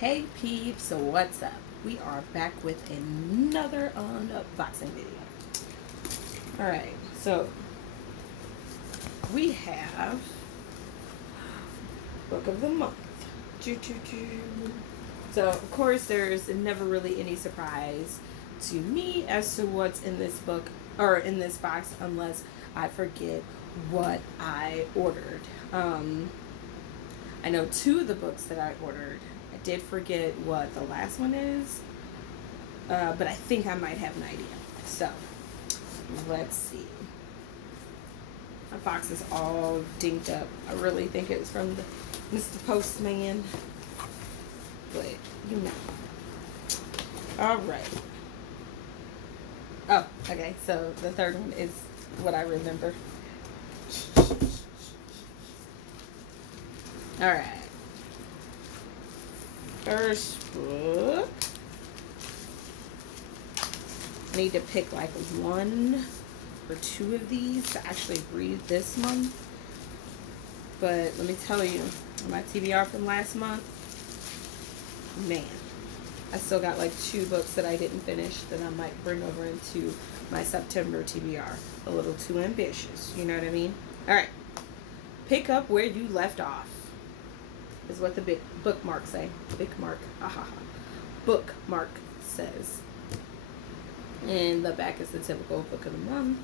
Hey peeps, so what's up? We are back with another unboxing video. Alright, so we have book of the month. So of course there's never really any surprise to me as to what's in this book or in this box unless I forget what I ordered. I know two of the books that I ordered. I did forget what the last one is, but I think I might have an idea. So, let's see. My box is all dinked up. I really think it was from the Mr. Postman, but you know. Alright. Oh, okay, so the third one is what I remember. Alright. First book. I need to pick like one or two of these to actually read this month. But let me tell you, my TBR from last month, man, I still got like two books that I didn't finish that I might bring over into my September TBR. A little too ambitious, you know what I mean? Alright. Pick up where you left off is what the big bookmark say. Bookmark, bookmark says. And the back is the typical book of the month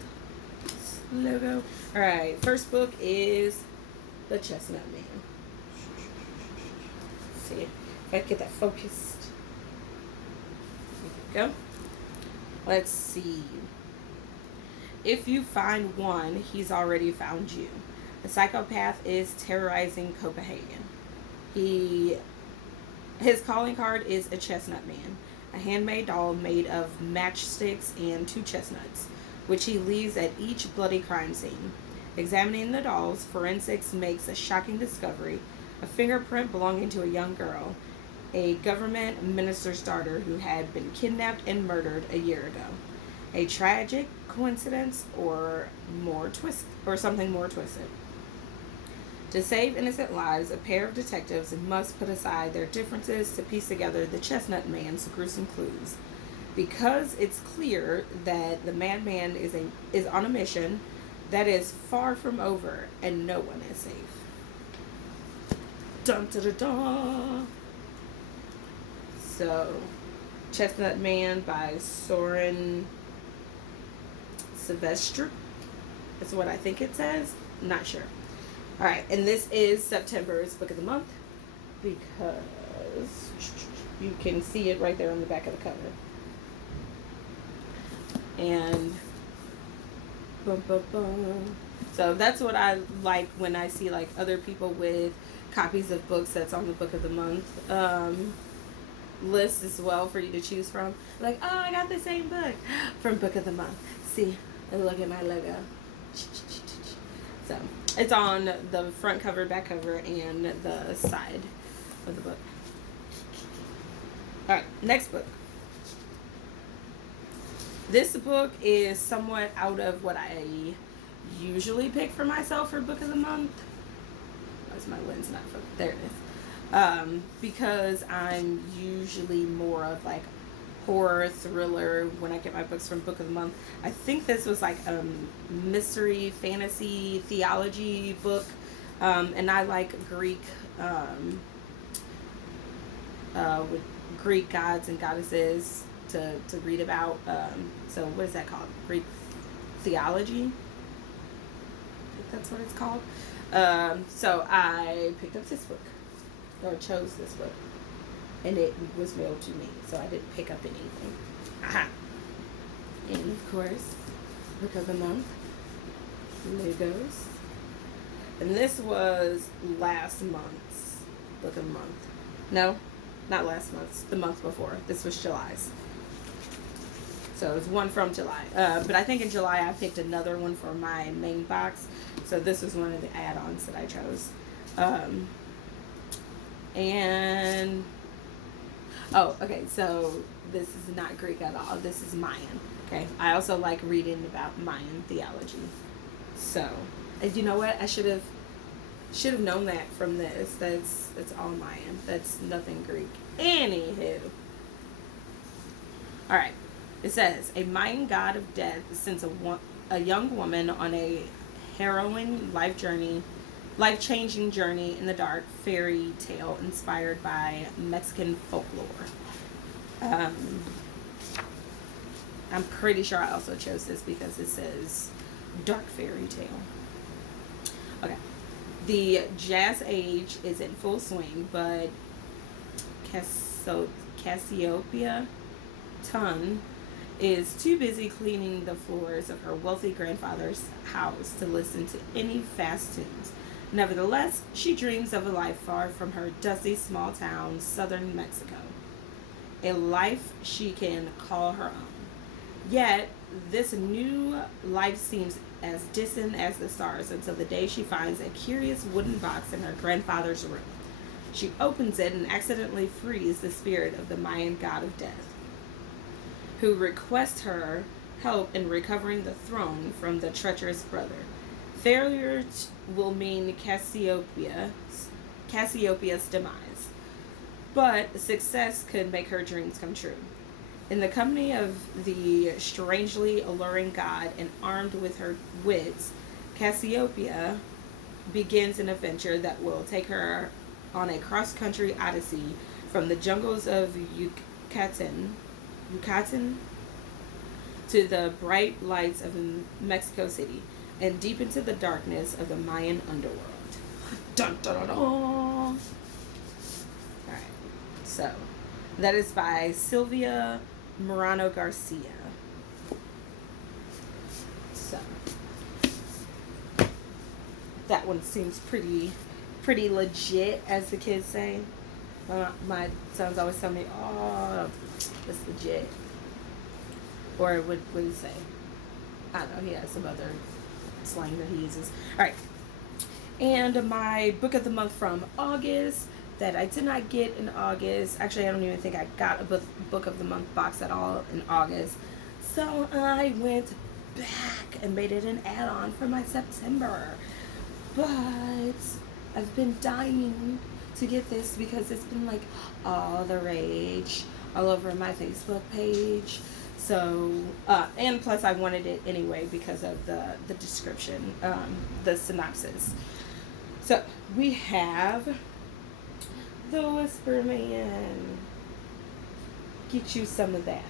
logo. Alright, first book is The Chestnut Man. Let's see if I can get that focused. There we go. Let's see. If you find one, he's already found you. A psychopath is terrorizing Copenhagen. His calling card is a chestnut man, a handmade doll made of matchsticks and two chestnuts, which he leaves at each bloody crime scene. Examining the dolls, forensics makes a shocking discovery: a fingerprint belonging to a young girl, a government minister's daughter who had been kidnapped and murdered a year ago. A tragic coincidence or something more twisted. To save innocent lives, a pair of detectives must put aside their differences to piece together the Chestnut Man's gruesome clues. Because it's clear that the madman is on a mission that is far from over, and no one is safe. Dun da da da. So, Chestnut Man by Soren Sylvester. That's what I think it says. Not sure. Alright, and this is September's book of the month because you can see it right there on the back of the cover. And bum, bum, bum. So that's what I like when I see like other people with copies of books that's on the book of the month list as well for you to choose from. Like, oh, I got the same book from book of the month. See, and look at my logo. So it's on the front cover, back cover, and the side of the book. Alright, next book. This book is somewhat out of what I usually pick for myself for book of the month. Why is my lens not focused? There it is. Because I'm usually more of like horror, thriller when I get my books from book of the month. I think this was like a mystery, fantasy, theology book, and I like Greek with Greek gods and goddesses to read about. So what is that called? Greek theology? I think that's what it's called. So I picked up this book, or chose this book. And it was mailed to me, so I didn't pick up anything. Aha! And of course, book of the month, Legos. And this was last month's book of the month. No, not last month's, the month before. This was July's. So it was one from July. But I think in July I picked another one for my main box. So this was one of the add-ons that I chose. And oh, okay, so this is not Greek at all. This is Mayan. Okay, I also like reading about Mayan theology. So, and you know what? I should have Should have known that from this. That's all Mayan. That's nothing Greek. Anywho. Alright. It says, a Mayan god of death sends a young woman on a harrowing life-changing journey in the dark fairy tale inspired by Mexican folklore. I'm pretty sure I also chose this because it says dark fairy tale. Okay. The jazz age is in full swing, but Cassiopeia Ton is too busy cleaning the floors of her wealthy grandfather's house to listen to any fast tunes. Nevertheless, she dreams of a life far from her dusty small town, southern Mexico. A life she can call her own. Yet, this new life seems as distant as the stars until the day she finds a curious wooden box in her grandfather's room. She opens it and accidentally frees the spirit of the Mayan god of death, who requests her help in recovering the throne from the treacherous brother. Failure will mean Cassiopeia's demise, but success could make her dreams come true. In the company of the strangely alluring god and armed with her wits, Cassiopeia begins an adventure that will take her on a cross-country odyssey from the jungles of Yucatan to the bright lights of Mexico City and deep into the darkness of the Mayan underworld. Dun, dun, dun, dun. Alright, so that is by Sylvia Morano Garcia. So that one seems pretty legit, as the kids say. My sons always tell me, "Oh, it's legit." Or what do you say? I don't know. He has some other slang that he uses. All right. And my book of the month from August that I did not get in August. Actually, I don't even think I got a book of the month box at all in August. So I went back and made it an add-on for my September. But I've been dying to get this because it's been like all the rage all over my Facebook page. So, and plus I wanted it anyway because of the description, the synopsis. So, we have The Whisper Man. Get you some of that.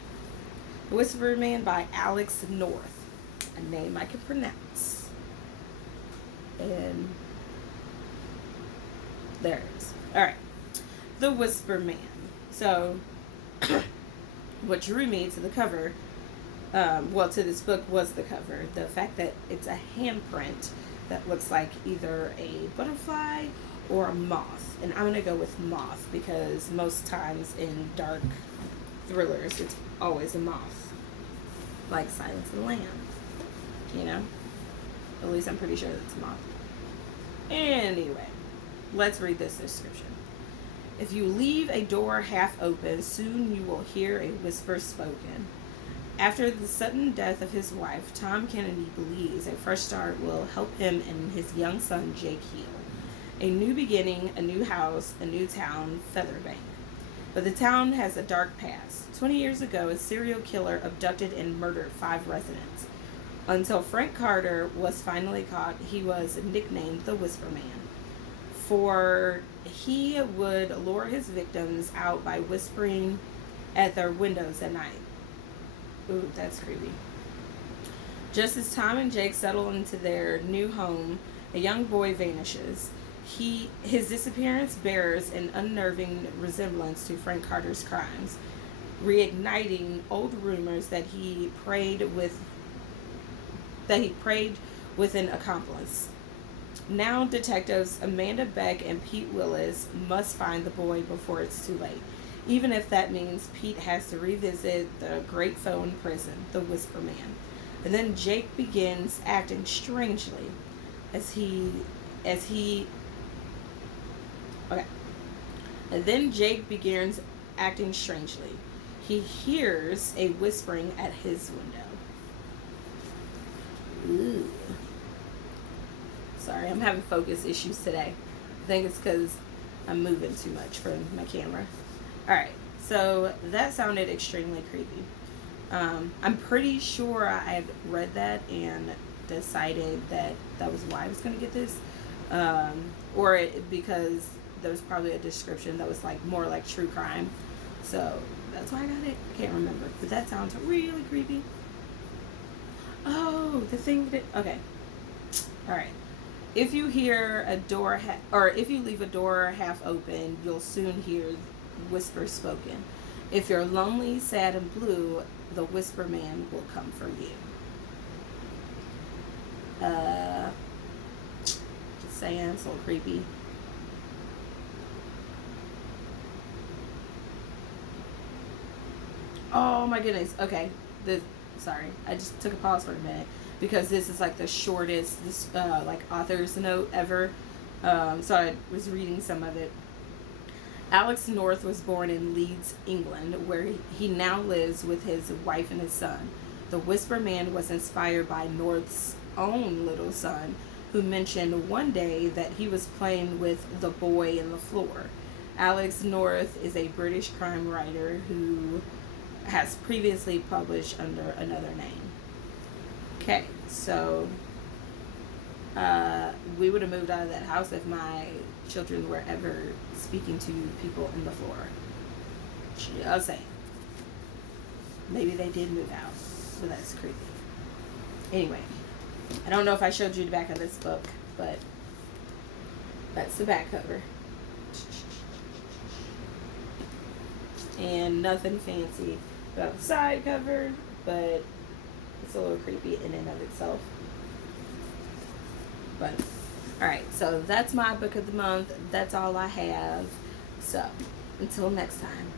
The Whisper Man by Alex North. A name I can pronounce. And there it is. Alright. The Whisper Man. So, what drew me to the cover, to this book was the cover. The fact that it's a handprint that looks like either a butterfly or a moth. And I'm going to go with moth because most times in dark thrillers, it's always a moth. Like Silence of the Lambs. You know? At least I'm pretty sure that's a moth. Anyway, let's read this description. If you leave a door half open, soon you will hear a whisper spoken. After the sudden death of his wife, Tom Kennedy believes a fresh start will help him and his young son Jake heal. A new beginning, a new house, a new town, Featherbank. But the town has a dark past. 20 years ago, a serial killer abducted and murdered 5 residents. Until Frank Carter was finally caught, he was nicknamed the Whisper Man. For he would lure his victims out by whispering at their windows at night. Ooh, that's creepy. Just as Tom and Jake settle into their new home, a young boy vanishes. His disappearance bears an unnerving resemblance to Frank Carter's crimes, reigniting old rumors that he prayed with an accomplice. Now detectives Amanda Beck and Pete Willis must find the boy before it's too late, even if that means Pete has to revisit the great foe in prison, the Whisper Man. And then Jake begins acting strangely And then Jake begins acting strangely. He hears a whispering at his window. Ooh. Sorry, I'm having focus issues today. I think it's because I'm moving too much from my camera. Alright, so that sounded extremely creepy. I'm pretty sure I had read that and decided that that was why I was going to get this. Because there was probably a description that was like more like true crime. So that's why I got it. I can't remember. But that sounds really creepy. Oh, the thing that... Okay. Alright. If you hear a door, or if you leave a door half open, you'll soon hear whispers spoken. If you're lonely, sad, and blue, the Whisper Man will come for you. Just saying, it's a little creepy. Oh my goodness. Okay. Sorry, I just took a pause for a minute because this is like the shortest like author's note ever. So I was reading some of it. Alex North was born in Leeds, England, where he now lives with his wife and his son. The Whisper Man was inspired by North's own little son, who mentioned one day that he was playing with the boy in the floor. Alex North is a British crime writer who has previously published under another name. Okay, so we would have moved out of that house if my children were ever speaking to people in the floor. Just saying. Maybe they did move out, so that's creepy. Anyway, I don't know if I showed you the back of this book, but that's the back cover. And nothing fancy about the side cover, but it's a little creepy in and of itself. But alright, so that's my book of the month. That's all I have. So until next time.